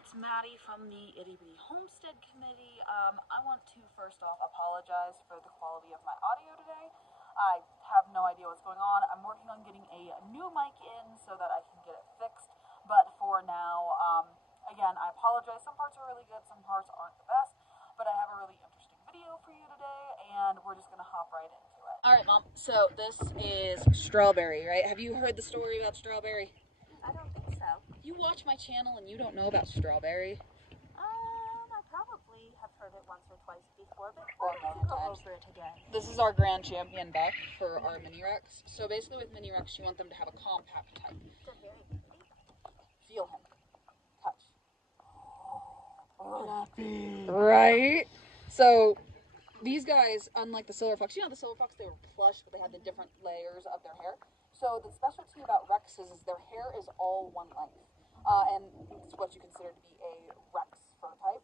it's Maddie from the Itty Bitty Homestead Committee. I want to first off apologize for the quality of my audio today. I have no idea what's going on. I'm working on getting a new mic in so that I can get it fixed. But for now, again, I apologize. Some parts are really good, some parts aren't the best. But I have a really interesting video for you today, and we're just going to hop right into it. All right, Mom. So this is Strawberry, right? Have you heard the story about Strawberry? I don't think so. You watch my channel and you don't know about Strawberry? I probably have heard it once or twice before, but Or why don't you go over it again? This is our grand champion buck for our Minirex. So basically with Minirex, you want them to have a compact type. It's a very pretty. Feel him. Touch. Right? So these guys, unlike the silver fox, you know the silver fox, they were plush, but they had the different layers of their hair. So the specialty about Rexes is their hair is all one length, and it's what you consider to be a Rex fur type.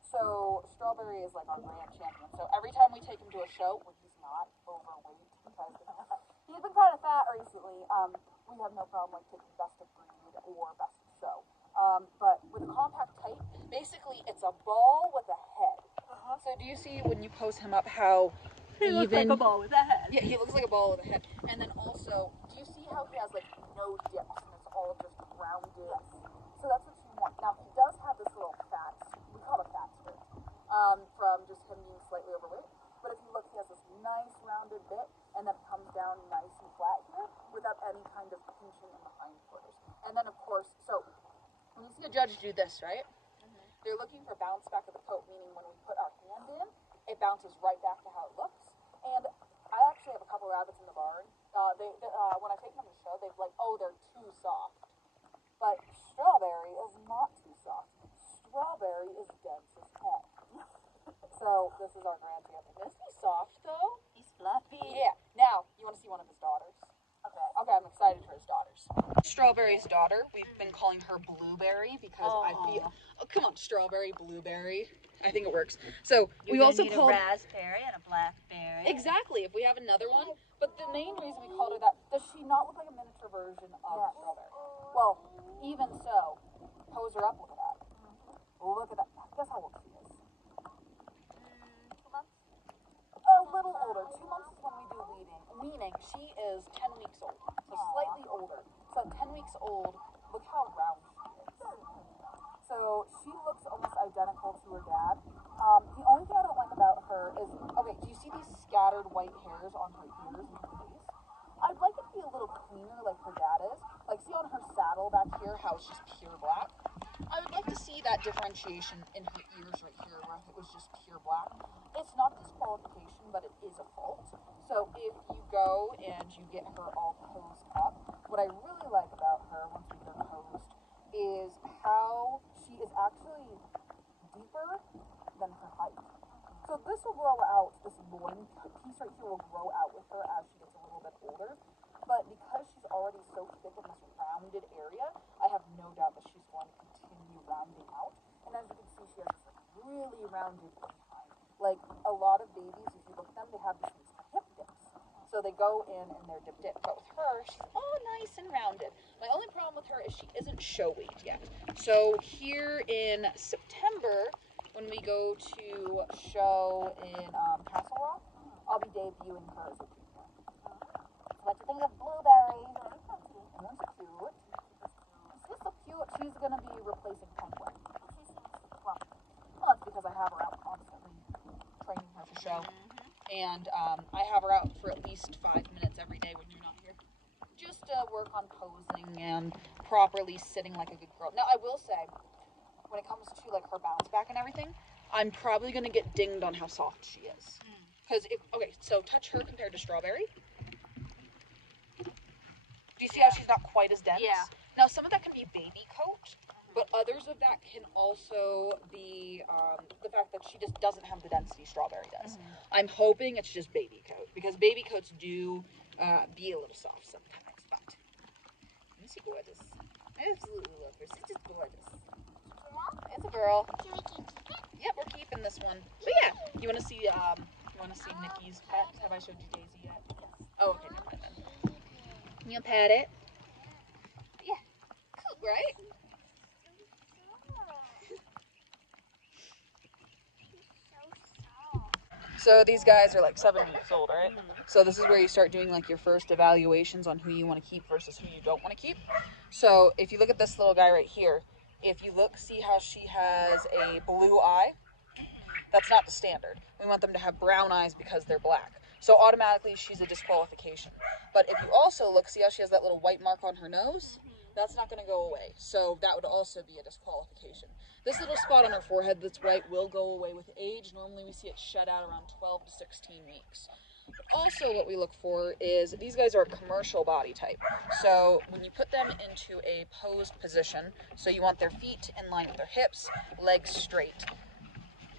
So Strawberry is like our grand champion. So every time we take him to a show, when he's not overweight, because he's been kind of fat recently, we have no problem like taking best of breed or best of show. But with a compact type, basically it's a ball with a head. So do you see when you pose him up how He looks like a ball with a head. Yeah, he looks like a ball with a head. And then also, do you see how he has like no dips and it's all just rounded? Yes. So that's what you want. Now he does have this little fat, we call it fat strip, from just him being slightly overweight. But if you look, he has this nice rounded bit and then it comes down nice and flat here without any kind of pinching in the hindquarters. And then of course, so when you see a judge do this, right? They're looking for bounce back of the coat, meaning when we put our hand in, it bounces right back to how it looks. And I actually have a couple rabbits in the barn. When I take them to the show, they're like, oh, they're too soft. But Strawberry is not too soft. Strawberry is dense as heck. So this is our grand champion. Isn't he soft though? He's fluffy. Yeah. Now, you want to see one of his daughters? Okay, I'm excited for his daughters. Strawberry's daughter, we've been calling her Blueberry because I feel. Oh, come on, Strawberry, Blueberry. I think it works. So we also called a raspberry and a blackberry. exactly. If we have another one, but the main reason we called her that, does she not look like a miniature version of Strawberry? Well, even so, pose her up. Look at that. Look at that. Guess how old she is? 2 months. A little older. 2 months is when we do weaning. She is 10 weeks old, so slightly older. So 10 weeks old. Look how round she is. So she looks almost identical to her dad. The only thing I don't like about her is, okay, do you see these scattered white hairs on her ears and her face? I'd like it to be a little cleaner like her dad is. Like, see on her saddle back here how it's just pure black? I would like to see that differentiation in her ears right here where it was just pure black. It's not a disqualification, but it is a fault. So if you go and you get her all posed up, what I really like about her once we get her posed is how she is actually deeper than her height. So this will grow out, this loin piece right here will grow out with her as she gets a little bit older. But because she's already so thick in this rounded area, I have no doubt that she's going to continue rounding out. And as you can see, she has this like really rounded behind. Like a lot of babies, if you look at them, they have these hip dips. So they go in and they're dipped in. But with her, she's all nice and rounded. My only problem with her is she isn't show weight yet. So here in September, when we go to show in Castle Rock, I'll be debuting her as a junior. What do you think of Blueberry? Isn't she cute? She's so cute. She's going to be replacing Penguin. Well, that's because I have her out constantly training her for show. And I have her out for at least 5 minutes every day when you're not here. Just to work on posing and properly sitting like a good girl. Now, I will say, when it comes to like her bounce back and everything, I'm probably going to get dinged on how soft she is. Because, okay, so touch her compared to Strawberry. Do you see how she's not quite as dense? Yeah. Now, some of that can be baby coat, but others of that can also be the fact that she just doesn't have the density Strawberry does. I'm hoping it's just baby coat, because baby coats do be a little soft sometimes, but isn't she gorgeous? I absolutely love her. She's just gorgeous. It's a girl. Can we keep it? Yep, we're keeping this one. But yeah, you want to see Nikki's pet? Have I showed you Daisy yet? Yes. Oh, okay, never mind then. You pet it? Yeah. Cool, right? So these guys are like 7 weeks old, right? So this is where you start doing like your first evaluations on who you want to keep versus who you don't want to keep. So if you look at this little guy right here, if you look, see how she has a blue eye? That's not the standard. We want them to have brown eyes because they're black. So automatically she's a disqualification. But if you also look, see how she has that little white mark on her nose? That's not going to go away. So that would also be a disqualification. This little spot on her forehead that's white will go away with age. Normally we see it shed out around 12 to 16 weeks. But also what we look for is these guys are a commercial body type. So when you put them into a posed position, so you want their feet in line with their hips, legs straight.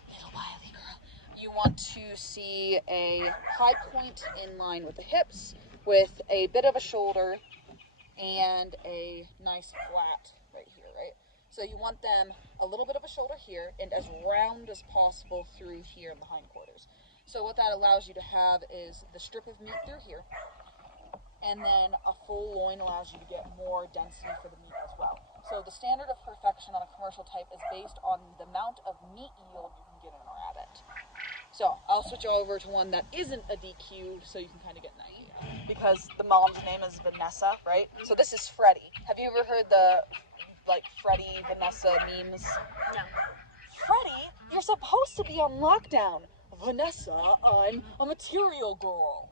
Little wily girl. You want to see a high point in line with the hips with a bit of a shoulder and a nice flat right here, right? So you want them a little bit of a shoulder here and as round as possible through here in the hindquarters. So what that allows you to have is the strip of meat through here, and then a full loin allows you to get more density for the meat as well. So the standard of perfection on a commercial type is based on the amount of meat yield you can get in a rabbit. So I'll switch you over to one that isn't a DQ so you can kind of get an idea. Because the mom's name is Vanessa, right? So this is Freddie. Have you ever heard the, like, Freddie, Vanessa memes? No. Freddie, you're supposed to be on lockdown. Vanessa, I'm a material girl.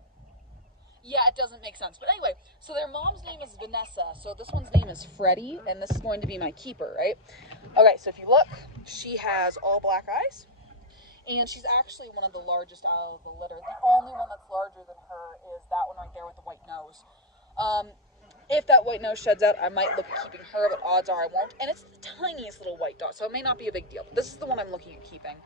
Yeah, it doesn't make sense. But anyway, so their mom's name is Vanessa. So this one's name is Freddie, and this is going to be my keeper, right? Okay, so if you look, she has all black eyes. And she's actually one of the largest out of the litter. The only one that's larger than her is that one right there with the white nose. If that white nose sheds out, I might look at keeping her, but odds are I won't. And it's the tiniest little white dot, so it may not be a big deal. But this is the one I'm looking at keeping.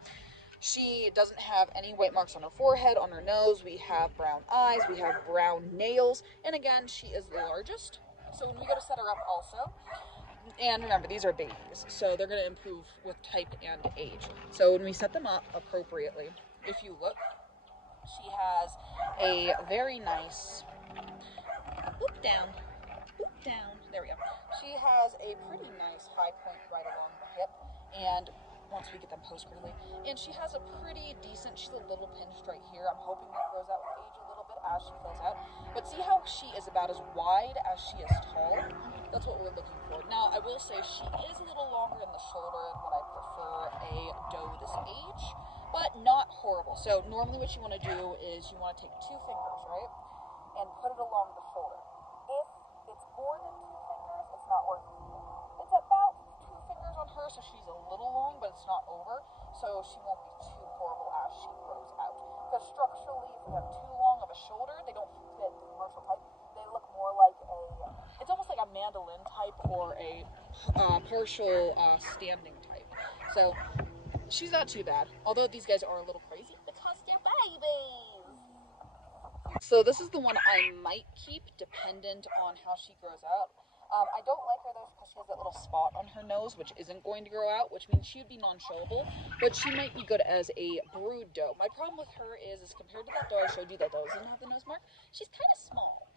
She doesn't have any white marks on her forehead, on her nose. We have brown eyes, we have brown nails, and again, she is the largest. So when we go to set her up also, and remember, these are babies, so they're going to improve with type and age. So when we set them up appropriately, if you look, she has a very nice, down, there we go. She has a pretty nice high point right along the hip, and once we get them posed correctly, and she has a pretty decent, she's a little pinched right here. I'm hoping that grows out with age a little bit as she fills out. But see how she is about as wide as she is tall? That's what we're looking for. Now, I will say she is a little longer in the shoulder than what I prefer a doe this age, but not horrible. So normally what you want to do is you want to take 2 fingers, right, and put it along the shoulder. If it's more than 2 fingers, it's not worth it. It's about 2 fingers on her, so she's a little long, but it's not over, so she won't be too horrible as she grows out. Because structurally, if we have too long of a shoulder, they don't fit the commercial type. They look more like it's almost like a mandolin type or a partial standing type. So she's not too bad, although these guys are a little crazy because they're babies. So this is the one I might keep dependent on how she grows out. I don't like her though because she has that little spot on her nose which isn't going to grow out, which means she would be non-showable, but she might be good as a brood doe. My problem with her is compared to that doe I showed you that doesn't have the nose mark, she's kind of small.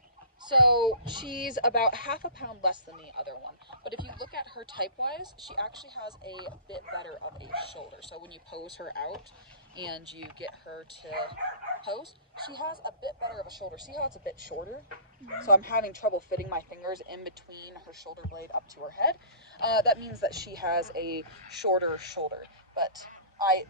So she's about half a pound less than the other one. But if you look at her type-wise, she actually has a bit better of a shoulder. So when you pose her out and you get her to pose, she has a bit better of a shoulder. See how it's a bit shorter? So I'm having trouble fitting my fingers in between her shoulder blade up to her head. That means that she has a shorter shoulder. But I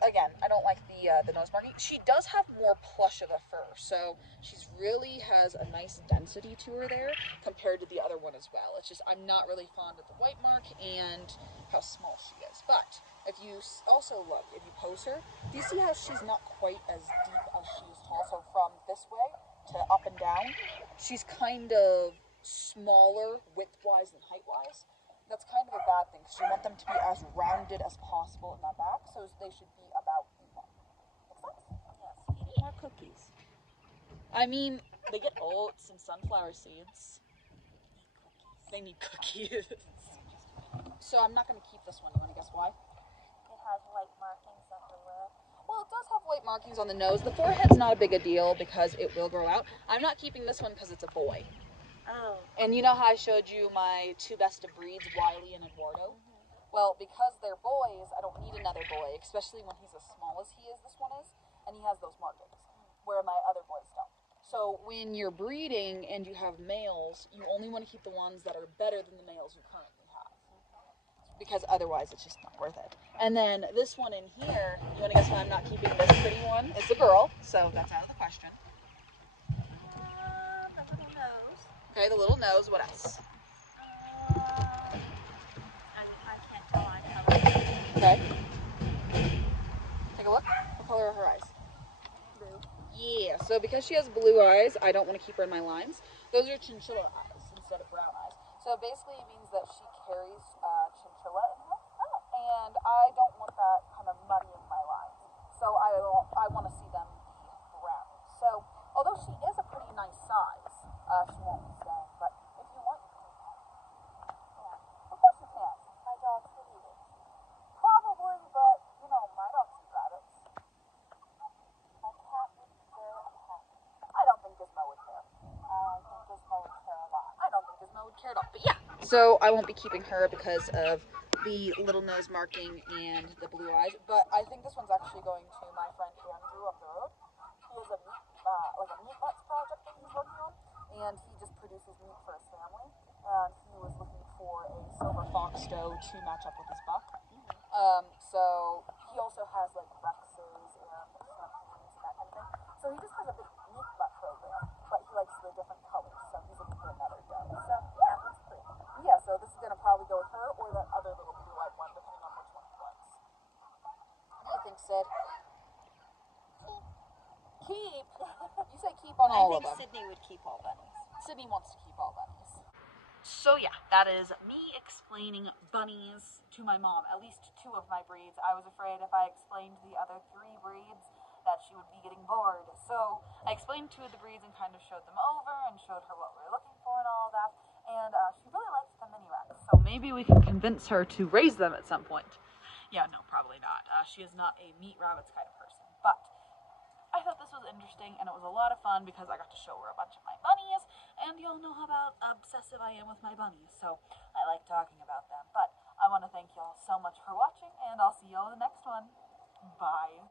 don't like the nose marking. She does have more plush of a fur, so she's really has a nice density to her there compared to the other one as well. It's just I'm not really fond of the white mark and how small she is. But if you also look, if you pose her, do you see how she's not quite as deep as she is tall? So from this way to up and down, she's kind of smaller width-wise and height-wise. That's kind of a bad thing because you want them to be as rounded as possible in that back, so they should be about even. Make sense? Yes, eat more cookies. I mean, they get oats and sunflower seeds. They need cookies. So I'm not going to keep this one. You want to guess why? It has white markings everywhere. Well, it does have white markings on the nose. The forehead's not a big a deal because it will grow out. I'm not keeping this one because it's a boy. Oh. And you know how I showed you my 2 best of breeds, Wiley and Eduardo? Well, because they're boys, I don't need another boy, especially when he's as small as he is, this one is. and he has those markings, where my other boys don't. So when you're breeding and you have males, you only want to keep the ones that are better than the males you currently have, because otherwise it's just not worth it. And then this one in here, you want to guess why I'm not keeping this pretty one? It's a girl, so that's out of the question. The little nose. Okay, the little nose. What else? I can't tell eye color. Okay. Take a look. What color are her eyes? Blue. Yeah, so because she has blue eyes, I don't want to keep her in my lines. Those are chinchilla eyes instead of brown eyes. So basically it means that she carries chinchilla in her, and I don't want that kind of muddying my lines. So I want to see them be brown. So although she is a pretty nice size, she won't be staying. But if you want, you can take her. Yeah. Of course you can. My dogs would eat it. Probably, but you know, my dogs eat rabbits. My cat would share a cat. I don't think Gizmo would care. I think Gizmo would care a lot. I don't think Gizmo would care at all, but yeah. So I won't be keeping her because of the little nose marking and the blue eyes, but I think this one's actually going to my friend Andrew up the road. He has a meat butts project that he's working on, and he just produces meat for his family, and he was looking for a silver fox doe to match up with his buck. So he also has like Rexes and Stampedes and that kind of thing. So he just has a big meat butt program, but he likes the different colors, so he's looking for another doe. So yeah, that's pretty. Yeah, so this is gonna probably go with her or that other little blue-eyed one, depending on which one he likes. What do you think, Sid? Keep? You say keep on all of them. I think Sydney would keep all bunnies. Sydney wants to keep all bunnies. So yeah, that is me explaining bunnies to my mom, at least 2 of my breeds. I was afraid if I explained the other 3 breeds that she would be getting bored. So I explained 2 of the breeds and kind of showed them over and showed her what we were looking for and all of that. And she really likes the Minirex. So maybe we can convince her to raise them at some point. Yeah, no, probably not. She is not a meat rabbits kind of person. But I thought this was interesting, and it was a lot of fun because I got to show her a bunch of my bunnies, and y'all know how obsessive I am with my bunnies, so I like talking about them. But I want to thank y'all so much for watching, and I'll see y'all in the next one. Bye.